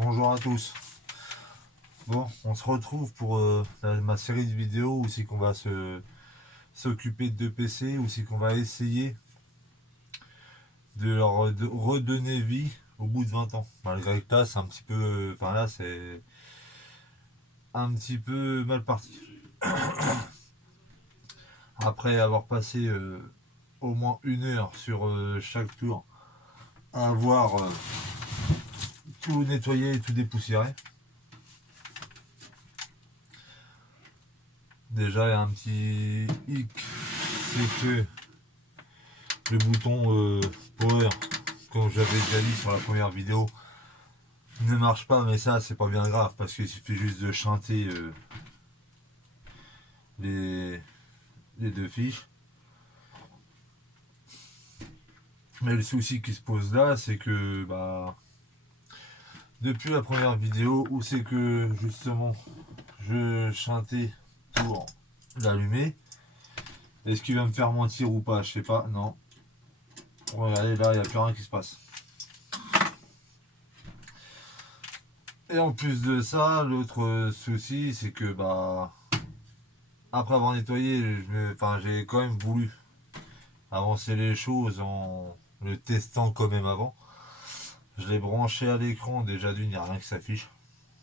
Bonjour à tous. Bon, on se retrouve pour ma série de vidéos où c'est qu'on va s'occuper de deux PC, où c'est qu'on va essayer de leur redonner vie au bout de 20 ans. Malgré que là, c'est un petit peu. Enfin là, c'est un petit peu mal parti. Après avoir passé au moins 1 heure sur chaque tour à avoir tout nettoyé et tout dépoussiéré. Déjà, il y a un petit hic, c'est que le bouton power, comme j'avais déjà dit sur la première vidéo, ne marche pas, mais ça c'est pas bien grave parce qu'il suffit juste de chanter les, les deux fiches. Mais le souci qui se pose là, c'est que depuis la première vidéo où c'est que justement je chantais pour l'allumer, est-ce qu'il va me faire mentir ou pas? Je sais pas, non. Regardez là, il n'y a plus rien qui se passe. Et en plus de ça, l'autre souci, c'est que après avoir nettoyé, j'ai quand même voulu avancer les choses en le testant quand même avant. Je l'ai branché à l'écran, déjà d'une, il n'y a rien qui s'affiche.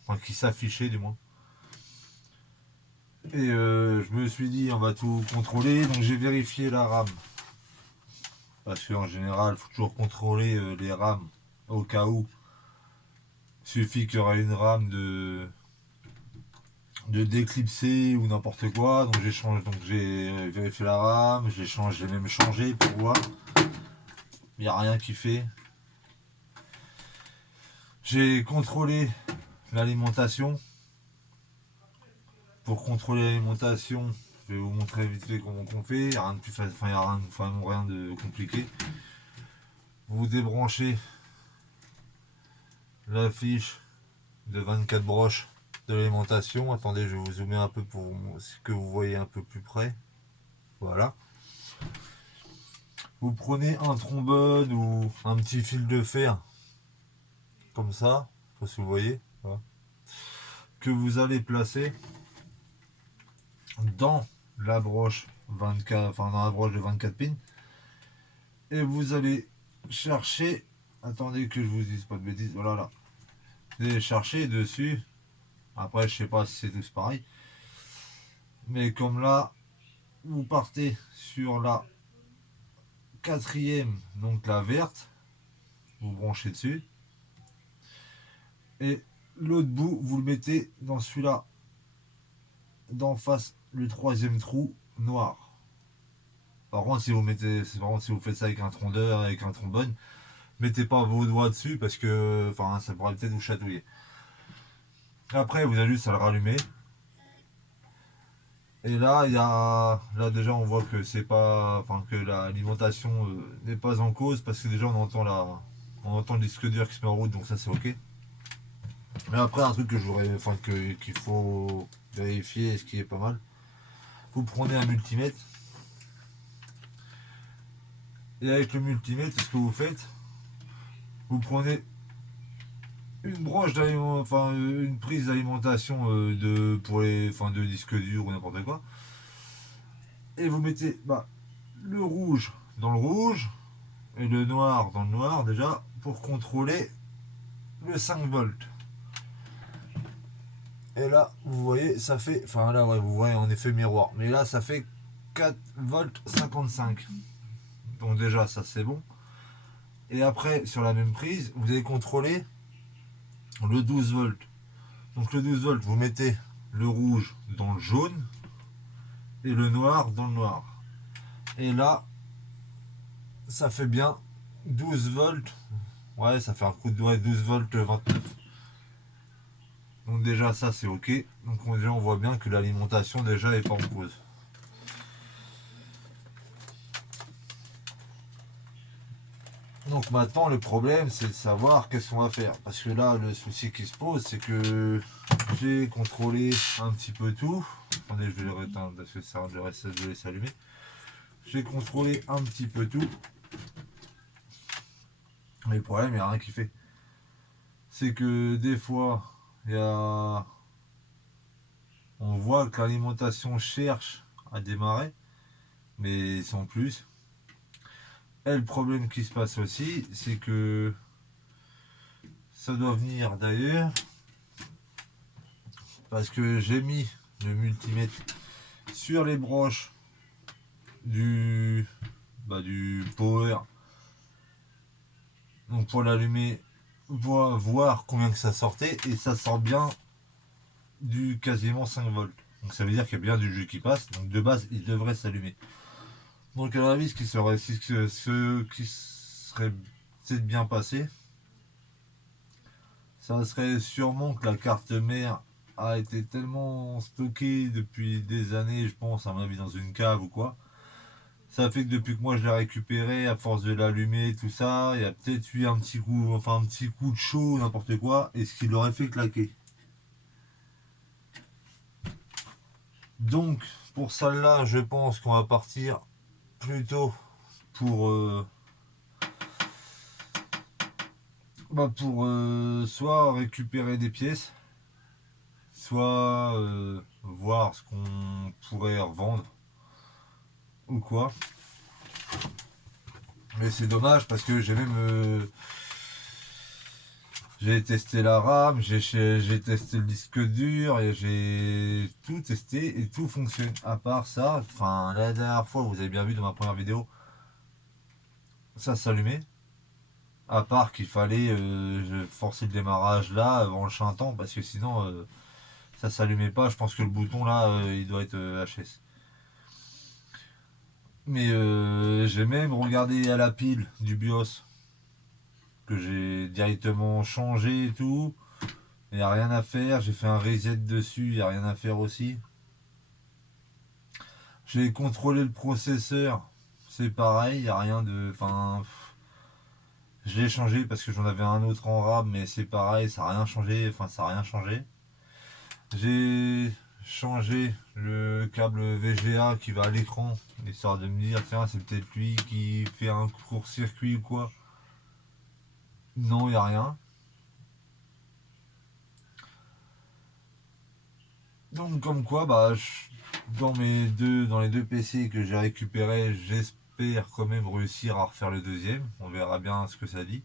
Enfin, qui s'affichait du moins. Et je me suis dit, on va tout contrôler. Donc j'ai vérifié la RAM. Parce qu'en général, il faut toujours contrôler les RAM au cas où. Il suffit qu'il y aura une RAM de d'éclipser ou n'importe quoi. Donc j'ai vérifié la RAM, j'ai même changé pour voir. Il n'y a rien qui fait. J'ai contrôlé l'alimentation. Pour contrôler l'alimentation, je vais vous montrer vite fait comment on fait. Il n'y a rien de plus facile, enfin, il n'y a rien de compliqué. Vous débranchez la fiche de 24 broches de l'alimentation. Attendez, je vais vous zoomer un peu pour que vous voyez un peu plus près. Voilà. Vous prenez un trombone ou un petit fil de fer, comme ça, je sais pas si vous voyez, voilà, que vous allez placer dans la broche 24, enfin dans la broche de 24 pins, et vous allez chercher, attendez que je vous dise pas de bêtises, voilà là, vous allez chercher dessus, après je sais pas si c'est tous pareil, mais comme là, vous partez sur la quatrième, donc la verte, vous branchez dessus, et l'autre bout, vous le mettez dans celui-là, d'en face, le troisième trou noir. Par contre, si vous faites ça avec un trondeur, avec un trombone, mettez pas vos doigts dessus parce que, ça pourrait peut-être vous chatouiller. Après, vous avez juste à le rallumer. Et là, là déjà, on voit que c'est pas, que l'alimentation n'est pas en cause parce que déjà on entend le disque dur qui se met en route, donc ça c'est ok. Mais après, un truc que qu'il faut vérifier, ce qui est pas mal, vous prenez un multimètre. Et avec le multimètre, ce que vous faites, vous prenez une broche une prise d'alimentation de disque dur ou n'importe quoi, et vous mettez le rouge dans le rouge et le noir dans le noir déjà pour contrôler le 5 volts. Et là, vous voyez, ça fait, là, ouais, vous voyez en effet miroir, mais là, ça fait 4 volts 55. Donc déjà, ça c'est bon. Et après, sur la même prise, vous allez contrôler le 12 volts. Donc le 12 volts, vous mettez le rouge dans le jaune et le noir dans le noir. Et là, ça fait bien 12 volts. Ouais, ça fait un coup de doigt, 12 volts 29. Donc déjà, ça c'est ok. Donc déjà, on voit bien que l'alimentation déjà est pas en cause. Donc maintenant, le problème, c'est de savoir qu'est-ce qu'on va faire. Parce que là, le souci qui se pose, c'est que j'ai contrôlé un petit peu tout. Attendez, je vais le réteindre parce que ça je laisse allumer. J'ai contrôlé un petit peu tout. Mais le problème, il n'y a rien qui fait. c'est que des fois, il y a... on voit que l'alimentation cherche à démarrer, mais sans plus. Et le problème qui se passe aussi, c'est que ça doit venir d'ailleurs, parce que j'ai mis le multimètre sur les broches du, du power, donc pour l'allumer, voir combien que ça sortait, et ça sort bien du quasiment 5 volts. Donc ça veut dire qu'il y a bien du jus qui passe, donc de base il devrait s'allumer. Donc à mon avis, ce qui serait peut-être bien passé, ça serait sûrement que la carte mère a été tellement stockée depuis des années, je pense, à mon avis dans une cave ou quoi. Ça fait que depuis que moi je l'ai récupéré, à force de l'allumer, tout ça, il y a peut-être eu un petit coup, enfin un petit coup de chaud, n'importe quoi, et ce qui l'aurait fait claquer. Donc pour celle-là, je pense qu'on va partir plutôt pour soit récupérer des pièces, soit voir ce qu'on pourrait revendre ou quoi. Mais c'est dommage parce que j'ai testé la RAM, j'ai testé le disque dur et j'ai tout testé et tout fonctionne. À part ça, enfin la dernière fois, vous avez bien vu dans ma première vidéo, ça s'allumait. À part qu'il fallait forcer le démarrage là avant le chantant parce que sinon ça s'allumait pas. Je pense que le bouton là il doit être HS. Mais j'ai même regardé à la pile du BIOS que j'ai directement changé et tout. Il n'y a rien à faire. J'ai fait un reset dessus, il n'y a rien à faire aussi. J'ai contrôlé le processeur, c'est pareil, il n'y a rien de. Enfin, je l'ai changé parce que j'en avais un autre en RAM, mais c'est pareil, ça n'a rien changé. Enfin, ça n'a rien changé. J'ai changé le câble VGA qui va à l'écran, histoire de me dire, tiens, c'est peut-être lui qui fait un court-circuit ou quoi. Non, il n'y a rien. Donc comme quoi, dans les deux PC que j'ai récupérés, j'espère quand même réussir à refaire le deuxième. On verra bien ce que ça dit.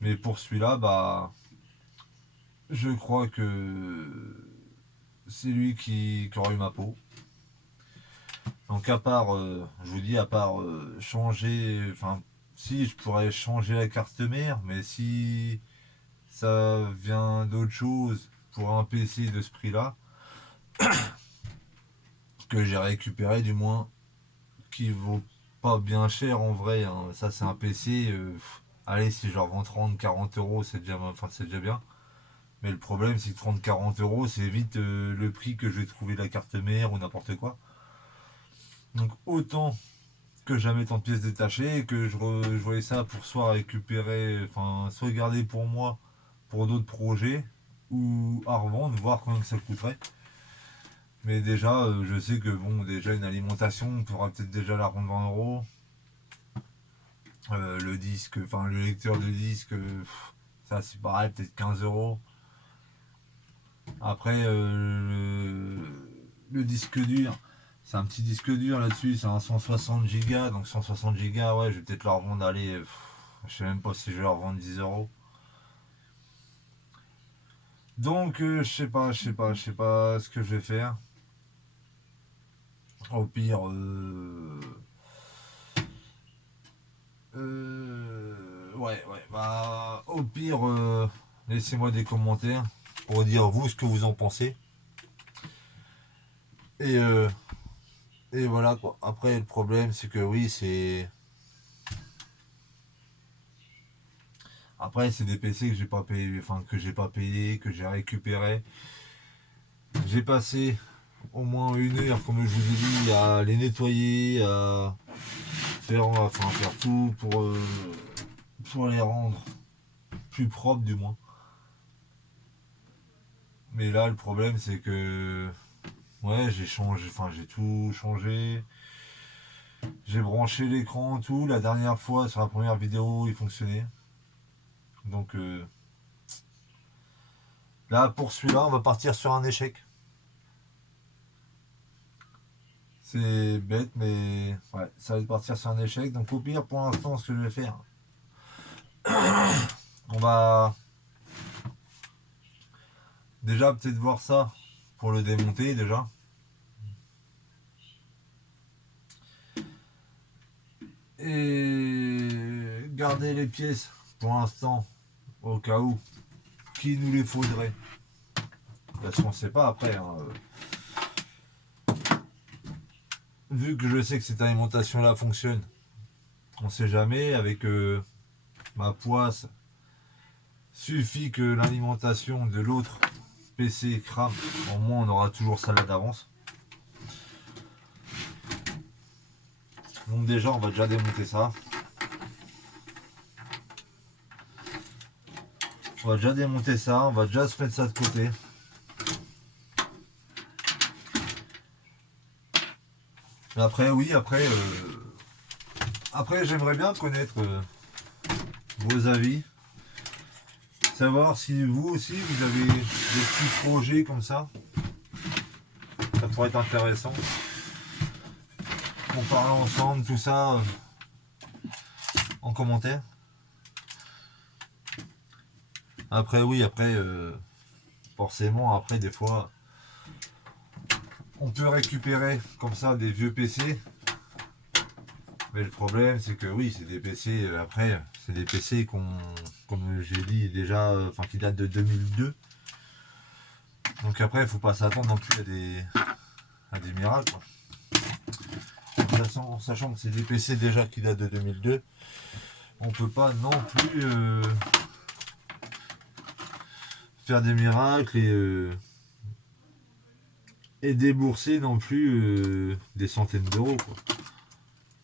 Mais pour celui-là, je crois que c'est lui qui aura eu ma peau. Donc à part, je vous dis, à part changer, enfin, si je pourrais changer la carte mère, mais si ça vient d'autre chose pour un PC de ce prix-là, que j'ai récupéré du moins, qui vaut pas bien cher en vrai, hein. Ça c'est un PC, allez, si je leur vends 30-40 euros, c'est déjà bien. Mais le problème c'est que 30-40 euros, c'est vite le prix que je vais trouver la carte mère ou n'importe quoi. Donc autant que jamais tant de pièces détachées et que je voyais ça pour soit récupérer, enfin soit garder pour moi pour d'autres projets ou à revendre, voir combien que ça coûterait. Mais déjà, je sais que bon, déjà une alimentation, on pourra peut-être déjà la rendre 20 euros. Le disque, enfin le lecteur de disque, ça c'est pareil, peut-être 15 euros. Après, le disque dur, c'est un petit disque dur là-dessus, c'est un 160 Go, donc 160 Go, ouais, je vais peut-être leur revendre, allez, je sais même pas si je vais leur vendre 10 euros. Donc, je sais pas ce que je vais faire. Au pire, ouais, au pire, laissez-moi des commentaires pour dire vous ce que vous en pensez. Et, euh, et voilà quoi. Après, le problème, c'est que oui, c'est. Après, c'est des PC que j'ai pas payé, enfin que j'ai pas payé, que j'ai récupéré. J'ai passé au moins une heure, comme je vous ai dit, à les nettoyer, à faire tout pour les rendre plus propres du moins. Mais là, le problème, c'est que ouais, j'ai changé, enfin j'ai tout changé. J'ai branché l'écran, tout. La dernière fois, sur la première vidéo, il fonctionnait. Donc Là, pour celui-là, on va partir sur un échec. C'est bête, mais ouais, ça va partir sur un échec. Donc au pire, pour l'instant, ce que je vais faire, on va déjà peut-être voir ça pour le démonter déjà. Et garder les pièces pour l'instant, au cas où, qui nous les faudrait. Parce qu'on ne sait pas après. Hein. Vu que je sais que cette alimentation-là fonctionne, on ne sait jamais. Avec ma poisse, suffit que l'alimentation de l'autre PC crame. Au moins, on aura toujours ça là d'avance. Donc déjà, on va déjà démonter ça. On va déjà démonter ça. On va déjà se mettre ça de côté. Mais après, oui, après j'aimerais bien connaître vos avis. Savoir si vous aussi, vous avez des petits projets comme ça. Ça pourrait être intéressant. On parle ensemble, tout ça, en commentaire. Après, oui, après, forcément, après, des fois, on peut récupérer comme ça des vieux PC. Mais le problème, c'est que oui, c'est des PC, après, c'est des PC comme j'ai dit déjà, enfin, qui datent de 2002. Donc après, il faut pas s'attendre non plus à des miracles. En sachant que c'est des PC déjà qui datent de 2002, on peut pas non plus faire des miracles et débourser non plus des centaines d'euros.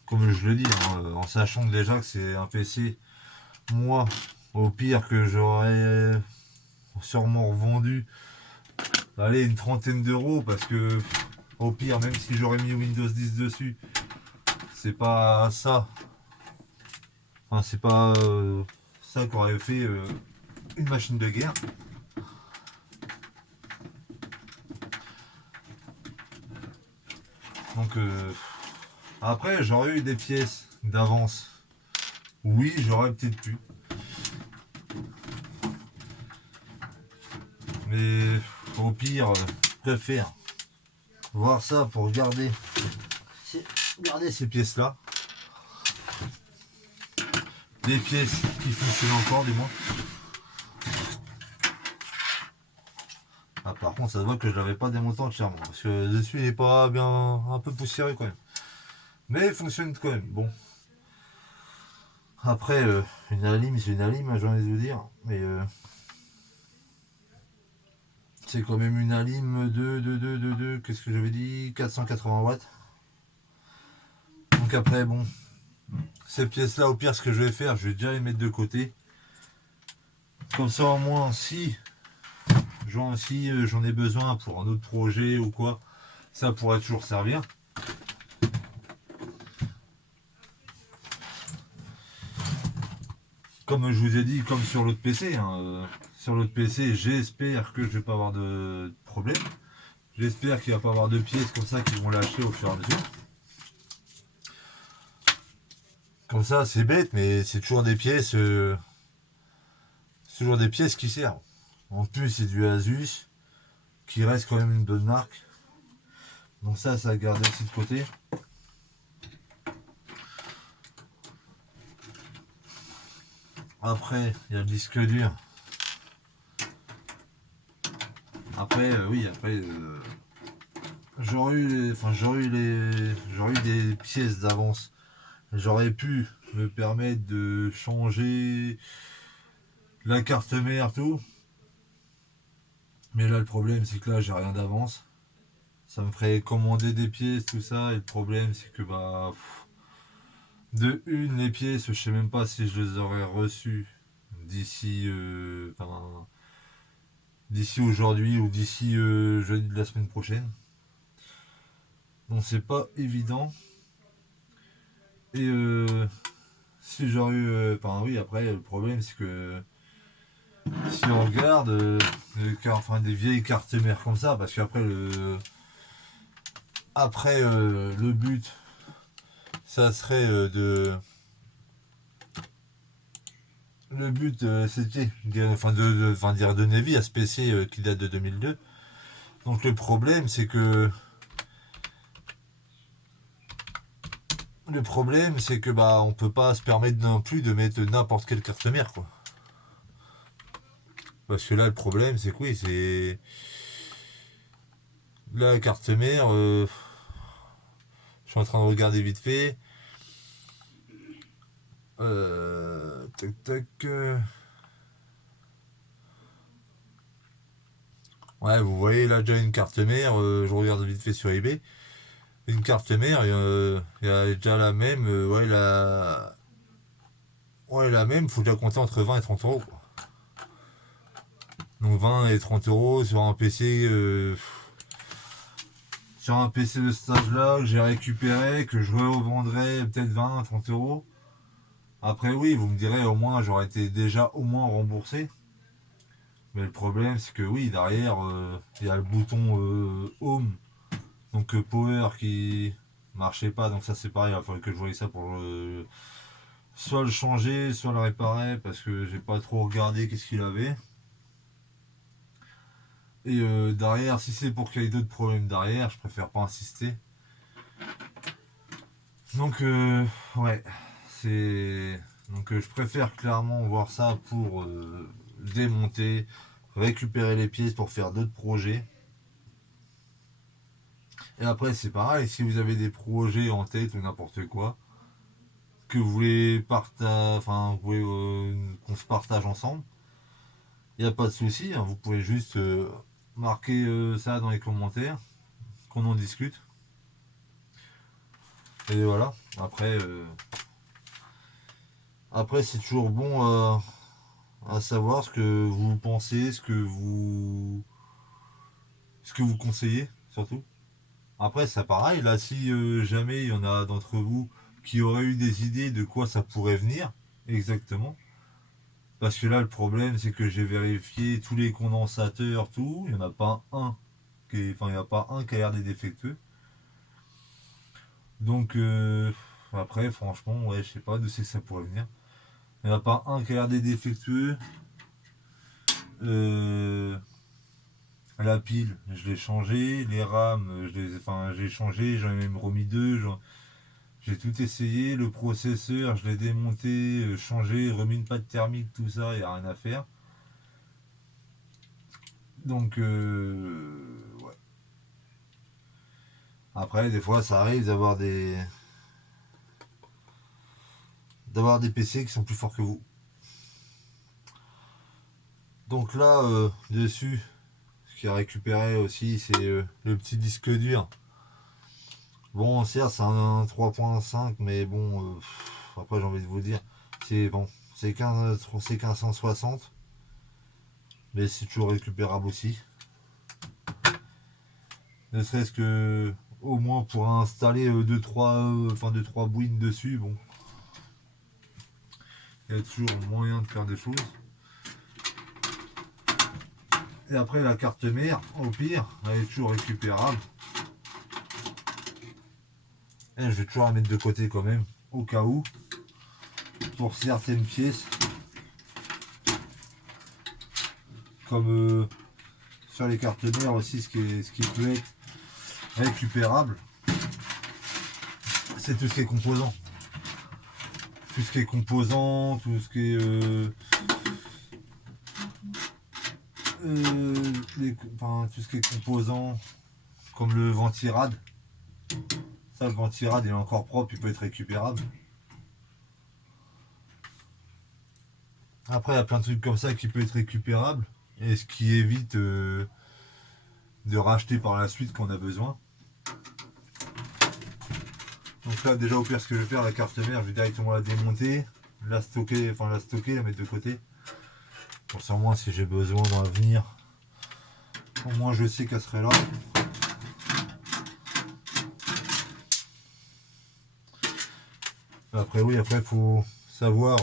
Comme je le dis, hein, en sachant déjà que c'est un PC, moi, au pire que j'aurais sûrement revendu, allez, une trentaine d'euros, parce que au pire, même si j'aurais mis Windows 10 dessus, c'est pas ça. Enfin, c'est pas ça qu'aurait fait une machine de guerre. Donc après, j'aurais eu des pièces d'avance. Oui, j'aurais peut-être pu. Mais au pire, je préfère voir ça pour garder ces pièces-là. Des pièces qui fonctionnent encore, du moins. Ah, par contre, ça se voit que je l'avais pas démonté entièrement. Parce que le dessus, il est pas bien. Un peu poussiéreux quand même. Mais il fonctionne quand même. Bon. Après, une alim, c'est une alim, j'ai envie de vous dire. Mais c'est quand même une alim de qu'est-ce que j'avais dit 480 watts. Donc après, bon. Ces pièces-là, au pire, ce que je vais faire, je vais déjà les mettre de côté. Comme ça, au moins, si j'en ai besoin pour un autre projet ou quoi, ça pourrait toujours servir. Comme je vous ai dit, comme sur l'autre PC, hein, sur l'autre PC, j'espère que je vais pas avoir de problème. J'espère qu'il va pas avoir de pièces comme ça qui vont lâcher au fur et à mesure. Comme ça, c'est bête, mais c'est toujours des pièces, qui servent. En plus, c'est du Asus, qui reste quand même une bonne marque. Donc ça a gardé aussi de côté. Après, il y a le disque dur. Après, oui, après, j'aurais eu des pièces d'avance. J'aurais pu me permettre de changer la carte mère, tout. Mais là, le problème, c'est que là, j'ai rien d'avance. Ça me ferait commander des pièces, tout ça. Et le problème, c'est que, bah, de une, les pièces, je sais même pas si je les aurais reçues d'ici, d'ici aujourd'hui ou d'ici jeudi de la semaine prochaine. Donc, c'est pas évident. Et si j'aurais eu. Enfin, oui, après, le problème, c'est que si on regarde enfin, des vieilles cartes mères comme ça, parce qu'après le but, ça serait le but c'était enfin, dire donner vie à ce PC qui date de 2002. Donc le problème c'est que bah on peut pas se permettre non plus de mettre n'importe quelle carte mère quoi. Parce que là le problème c'est que oui c'est la carte mère. Je suis en train de regarder vite fait. Tac tac. Ouais, vous voyez là déjà une carte mère. Je regarde vite fait sur eBay. Une carte mère, il y a déjà la même. Ouais, la même, faut déjà compter entre 20 et 30 euros. Quoi. Donc 20 et 30 euros sur un PC. Sur un PC de stage là que j'ai récupéré, que je revendrai peut-être 20 à 30 euros. Après, oui, vous me direz au moins j'aurais été déjà au moins remboursé. Mais le problème, c'est que oui, derrière, il y a le bouton Home, donc Power qui marchait pas. Donc ça, c'est pareil, il fallait que je voyais ça pour soit le changer, soit le réparer, parce que j'ai pas trop regardé qu'est-ce qu'il avait. Et derrière, si c'est pour qu'il y ait d'autres problèmes derrière, je préfère pas insister. Donc, ouais, c'est. Donc, je préfère clairement voir ça pour démonter, récupérer les pièces pour faire d'autres projets. Et après, c'est pareil, si vous avez des projets en tête ou n'importe quoi, que vous voulez enfin, vous voulez qu'on se partage ensemble, il n'y a pas de souci, hein, vous pouvez juste marquer ça dans les commentaires, qu'on en discute. Et voilà, après c'est toujours bon à savoir ce que vous pensez, ce que vous conseillez, surtout. Après, c'est pareil, là, si jamais il y en a d'entre vous qui auraient eu des idées de quoi ça pourrait venir, exactement. Parce que là, le problème, c'est que j'ai vérifié tous les condensateurs, tout. Il n'y en a pas un enfin, il n'y a pas un qui a l'air des défectueux. Donc, après, franchement, ouais, je sais pas d'où c'est que ça pourrait venir. Il n'y en a pas un qui a l'air des défectueux. Euh, la pile, je l'ai changé. Les rames, j'ai changé. J'en ai même remis deux. J'ai tout essayé. Le processeur, je l'ai démonté, changé, remis une pâte thermique, tout ça. Il n'y a rien à faire. Donc, ouais. Après, des fois, ça arrive d'avoir des PC qui sont plus forts que vous. Donc là, dessus, ce qui a récupéré aussi, c'est le petit disque dur. Bon, certes, c'est un 3.5, mais bon, après, j'ai envie de vous dire, c'est bon, c'est 1560, mais c'est toujours récupérable aussi. Ne serait-ce que, au moins, pour installer 2-3 bouines dessus, bon, il y a toujours moyen de faire des choses. Et après, la carte mère, au pire, elle est toujours récupérable. Et je vais toujours la mettre de côté quand même, au cas où, pour certaines pièces. Comme sur les cartes mères aussi, ce qui peut être récupérable, c'est tout ce qui est composant. Tout ce qui est composant, tout ce qui est tout ce qui est composant, comme le ventirad. Ça, le ventirad, il est encore propre, il peut être récupérable. Après, il y a plein de trucs comme ça qui peut être récupérable, et ce qui évite de racheter par la suite quand on a besoin. Donc là, déjà, au pire, ce que je vais faire, la carte mère, je vais directement la démonter, la stocker, la mettre de côté. Pour ça, au moins, si j'ai besoin dans l'avenir, au moins, je sais qu'elle serait là. Après, oui, après, il faut savoir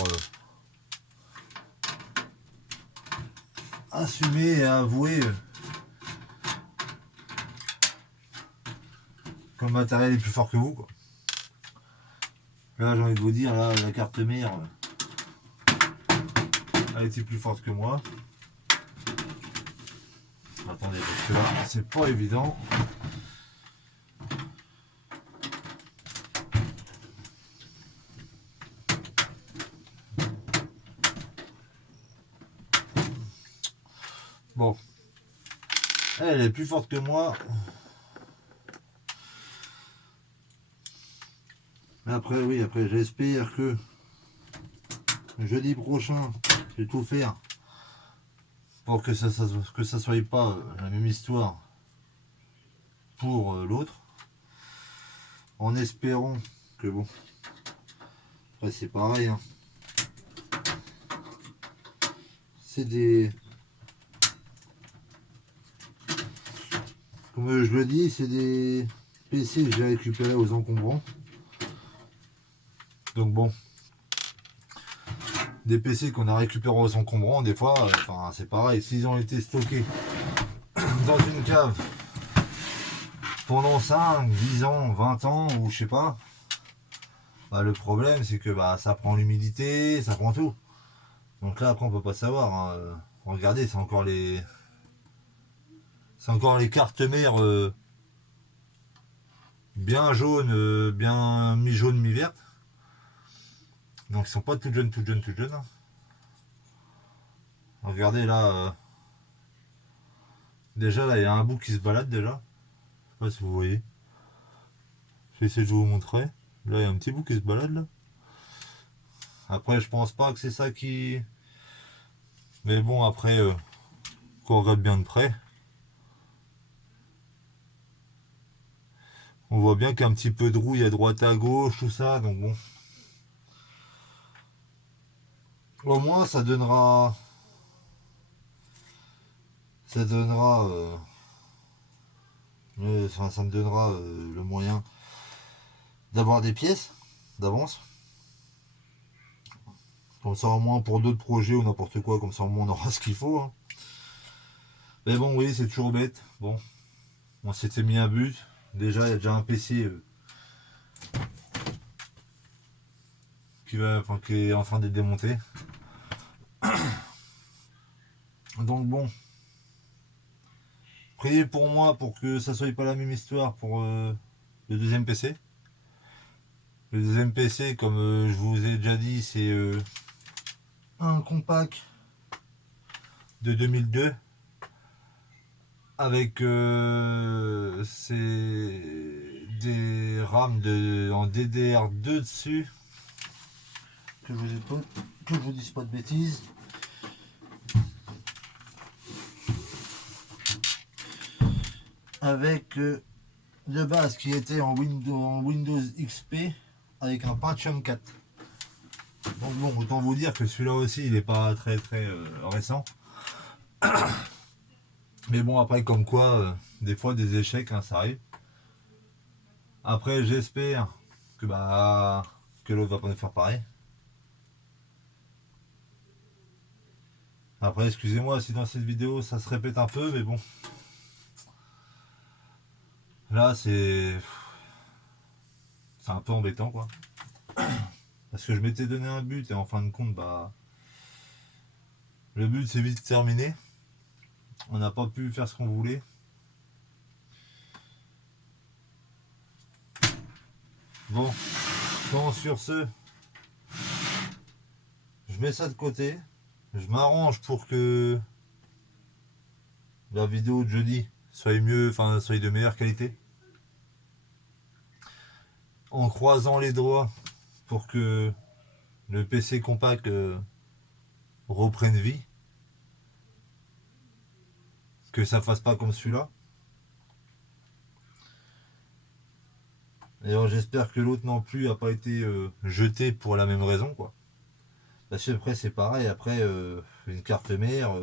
assumer et à avouer que le matériel est plus fort que vous, quoi. Là, j'ai envie de vous dire, là, la carte mère, elle était plus forte que moi. Attendez, parce que là, c'est pas évident. Bon. Elle est plus forte que moi. Après, oui, après, j'espère que jeudi prochain, je vais tout faire pour que ça soit pas la même histoire pour l'autre. En espérant que bon. Après, c'est pareil. Hein. C'est des. Comme je le dis, c'est des PC que j'ai récupérés aux encombrants. Donc bon. Des PC qu'on a récupérés aux encombrants, des fois, enfin, c'est pareil. S'ils ont été stockés dans une cave pendant 5, 10 ans, 20 ans, ou je sais pas, bah, le problème c'est que bah, ça prend l'humidité, ça prend tout. Donc là après on peut pas savoir. Hein. Regardez, c'est encore les cartes mères bien jaunes, bien mi-jaune, mi-verte. Donc ils sont pas toutes jeunes, toutes jeunes, toutes jeunes. Hein. Regardez là, déjà là il y a un bout qui se balade déjà. Je sais pas si vous voyez. Je vais essayer de vous montrer. Là il y a un petit bout qui se balade là. Après je pense pas que c'est ça qui... Mais bon après, qu'on regarde bien de près. On voit bien qu'il y a un petit peu de rouille à droite à gauche, tout ça, donc bon. Au moins ça donnera... Ça donnera... Enfin, ça me donnera le moyen d'avoir des pièces d'avance. Comme ça au moins pour d'autres projets ou n'importe quoi, comme ça au moins on aura ce qu'il faut. Hein. Mais bon oui c'est toujours bête. Bon, on s'était mis un but. Déjà il y a déjà un PC qui est en train d'être démonté. Donc bon. Priez pour moi pour que ça soit pas la même histoire pour le deuxième PC. Le deuxième PC, comme je vous ai déjà dit, c'est un compact de 2002 avec des RAM en DDR2 dessus. Que je vous dise pas de bêtises. Avec de base qui était en Windows XP avec un Pentium 4. Donc bon, autant vous dire que celui-là aussi, il n'est pas très récent. Mais bon, après, comme quoi, des fois, des échecs, hein, ça arrive. Après, j'espère que que l'autre va pas nous faire pareil. Après, excusez-moi si dans cette vidéo, ça se répète un peu, mais bon. Là, c'est un peu embêtant, quoi. Parce que je m'étais donné un but et en fin de compte, le but c'est vite terminé. On n'a pas pu faire ce qu'on voulait. Bon, sur ce, je mets ça de côté. Je m'arrange pour que la vidéo de jeudi soit mieux, enfin soit de meilleure qualité. En croisant les doigts pour que le PC compact reprenne vie. Que ça fasse pas comme celui-là. D'ailleurs j'espère que l'autre non plus a pas été jeté pour la même raison, quoi. Parce que après c'est pareil, après une carte mère,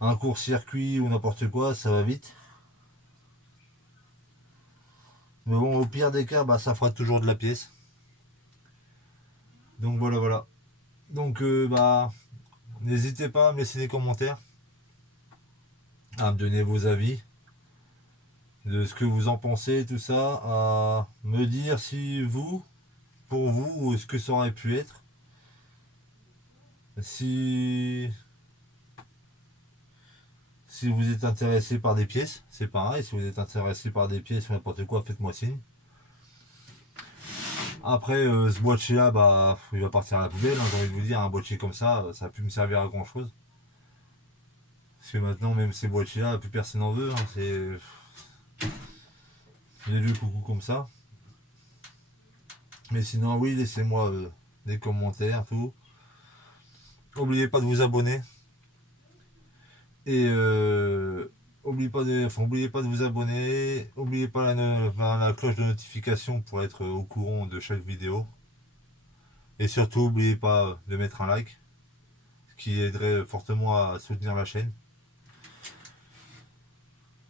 un court-circuit ou n'importe quoi, ça va vite. Mais bon, au pire des cas, ça fera toujours de la pièce. Donc voilà. Donc n'hésitez pas à me laisser des commentaires. à me donner vos avis, de ce que vous en pensez, tout ça, à me dire si vous, pour vous, ce que ça aurait pu être. Si, si vous êtes intéressé par des pièces, c'est pareil. Si vous êtes intéressé par des pièces ou n'importe quoi, faites-moi signe. Après, ce boîtier là, bah, il va partir à la poubelle, hein, j'ai envie de vous dire, un boîtier comme ça va plus me servir à grand chose. Parce que maintenant, même ces boîtiers là, plus personne n'en veut, hein, c'est des vieux coucou comme ça. Mais sinon, oui, laissez-moi des commentaires, tout. N'oubliez pas de vous abonner. Et oubliez pas de vous abonner. N'oubliez pas la cloche de notification pour être au courant de chaque vidéo. Et surtout, n'oubliez pas de mettre un like, ce qui aiderait fortement à soutenir la chaîne.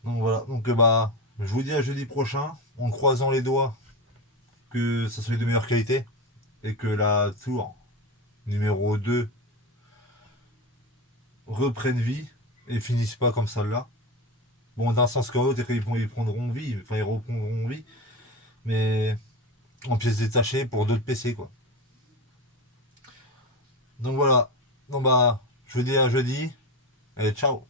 Donc voilà, donc bah, je vous dis à jeudi prochain, en croisant les doigts que ça soit de meilleure qualité et que la tour numéro 2 reprenne vie et finisse pas comme celle-là. Bon, d'un sens qu'à l'autre, ils prendront vie, enfin ils reprendront vie, mais en pièces détachées pour d'autres PC quoi. Donc voilà, donc bah, je vous dis à jeudi, et ciao.